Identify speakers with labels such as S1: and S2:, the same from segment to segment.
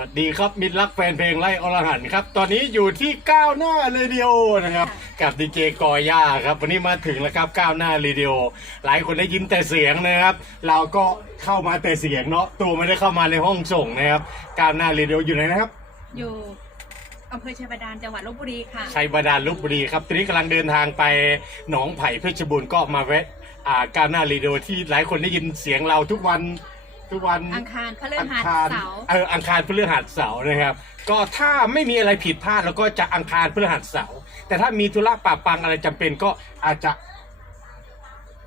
S1: วัสดีครับมิตรรักแฟนเพลงไล่อรหันต์ครับ ตอนนี้อยู่ที่ก้าวหน้าเรดิโอนะครับ กับดีเจกอย่าครับ วันนี้มาถึงแล้วครับก้าวหน้าเรดิโอหลายคนได้ยินแต่เสียงนะครับ เราก็เข้ามาแต่เสียงเนาะตัวไม่ได้เข้ามาในห้องส่งนะครับก้าวหน้าเรดิโออยู่ไหนนะครับ
S2: อยู่อำเภอชัยบาดาลจังหวัดลบบุรีค่ะ
S1: ชัยบาดาลลบบุรีครับตอนนี้กำลังเดินทางไปหนองไผ่เพชรบูรณ์ก็มาแวะอ่าก้าวหน้าเรดิโอที่หลายคนได้ยินเสียงเราทุกวัน ทุกวัน
S2: อังคารพฤ
S1: อัง
S2: หัส
S1: คาร
S2: เสาร์
S1: เอออังคารพฤหัสเสาร์นะครับ ก็ถ้าไม่มีอะไรผิดพลาดแล้วก็จะอังคารพฤหัสเสาร์แต่ถ้ามีธุระปะปังอะไรจำเป็นก็อาจจะ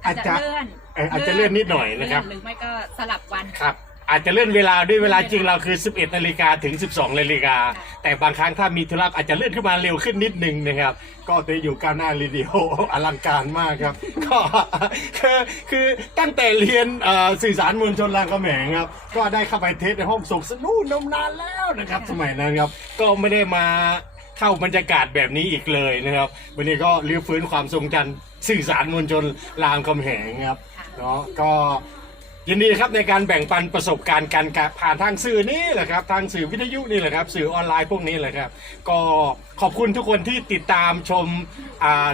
S2: อาจจะเลื่อน
S1: เอออาจจะเลื่อนนิดหน่อยนะครับ
S2: เลื่อหรือไม่ก็สลับวัน
S1: ครับ อาจจะเลื่อนเวลาด้วยเวลาจริงเราคือ 11 นาฬิกาถึง 12 นาฬิกา แต่บางครั้งถ้ามีธุระอาจจะเลื่อนขึ้นมาเร็วขึ้นนิดนึงนะครับ ก็จะอยู่ก้าวหน้ารีดิโออลังการมากครับ ก็คือคือตั้งแต่เรียนสื่อสารมวลชนรามคำแหงครับ ก็ได้เข้าไปเทสในห้องส่งสนู่นนมนานแล้วนะครับ สมัยนั้นครับ ก็ไม่ได้มาเข้าบรรยากาศแบบนี้อีกเลยนะครับ วันนี้ก็รื้อฟื้นความทรงจำสื่อสารมวลชนรามคำแหงครับเนาะก็ ยินดีครับในการแบ่งปันประสบการณ์การการผ่านทางสื่อนี่แหละครับ ทางสื่อวิทยุนี่แหละครับ สื่อออนไลน์พวกนี้แหละครับ ก็ขอบคุณทุกคนที่ติดตามชม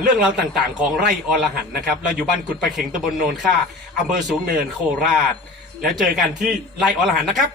S1: เรื่องราวต่างๆ ของไร่อรหันนะครับ เราอยู่บ้านกุดประเข็งตำบลโนนค่าอำเภอสูงเนินโคราช แล้วเจอกันที่ไร่อรหันนะครับ